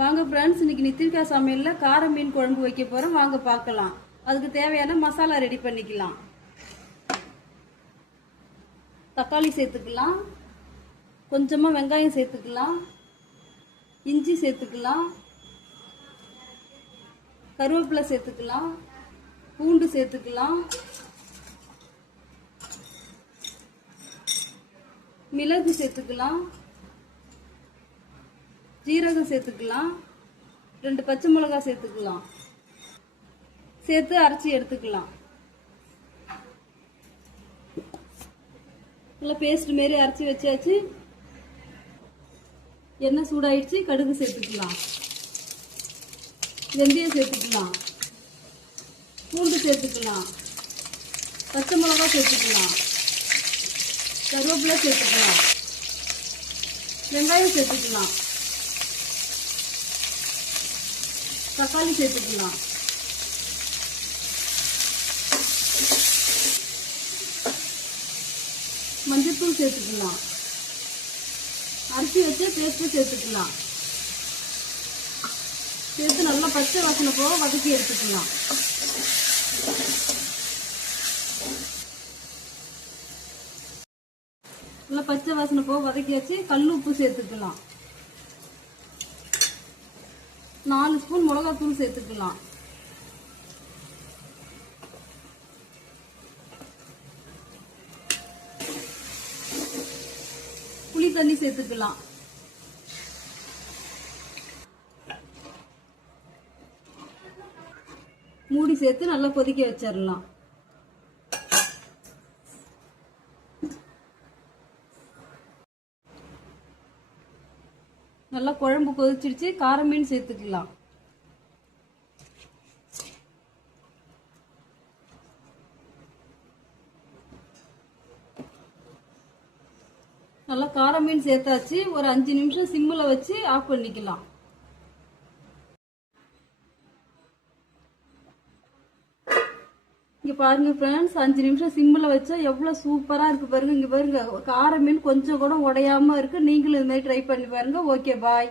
வாங்க ஃப்ரெண்ட்ஸ், இன்னைக்கு நித்திரிகா சமையல்ல கார மீன் குழம்பு வைக்க போறோம். வாங்க பார்க்கலாம். அதுக்கு தேவையான மசாலா ரெடி பண்ணிக்கலாம். தக்காளி சேர்த்துக்கலாம், கொஞ்சமா வெங்காயம் சேர்த்துக்கலாம், இஞ்சி சேர்த்துக்கலாம், கருவேப்பிலை சேர்த்துக்கலாம், பூண்டு சேர்த்துக்கலாம், மிளகு சேர்த்துக்கலாம், ஜீரகம் சேர்த்துக்கலாம், 2 பச்சை மிளகாய் சேர்த்துக்கலாம், சேர்த்து அரைச்சி எடுத்துக்கலாம். நல்லா பேஸ்ட் மாரி அரைச்சி வச்சாச்சு. எண்ணெய் சூடாயிடுச்சு. கடுகு சேர்த்துக்கலாம், வெந்தயம் சேர்த்துக்கலாம், பூண்டு சேர்த்துக்கலாம், பச்சை மிளகாய் சேர்த்துக்கலாம், கருவேப்பிலை சேர்த்துக்கலாம், வெங்காயம் சேர்த்துக்கலாம், தக்காளி சேர்த்துக்கலாம், மஞ்சள்தூள் சேர்த்துக்கலாம், அரிசி வச்சு பேஸ்ட் சேர்த்துக்கலாம். சேர்த்து நல்லா பச்சை வாசனை போக வதக்கி எடுத்துக்கலாம். நல்லா பச்சை வாசனை போக வதக்கி வச்சு கல் உப்பு சேர்த்துக்கலாம். 4 ஸ்பூன் மிளகாத்தூள் சேர்த்துக்கலாம். புளி தண்ணி சேர்த்துக்கலாம். மூடி சேர்த்து நல்லா கொதிக்க வச்சிடலாம். நல்லா குழம்பு கொதிச்சிடுச்சு. கார மீன் சேர்த்துக்கலாம். நல்லா கார மீன் சேர்த்தாச்சு. ஒரு 5 நிமிஷம் சிம்மில் வச்சு ஆஃப் பண்ணிக்கலாம். இங்க பாருங்க ஃப்ரெண்ட்ஸ், 5 நிமிஷம் சிம்மில் வச்சா எவ்வளவு சூப்பரா இருக்கு பாருங்க. இங்க பாருங்க, கார மீன் கொஞ்சம் கூட உடையாம இருக்கு. நீங்களும் இது மாதிரி ட்ரை பண்ணி பாருங்க. ஓகே, பாய்.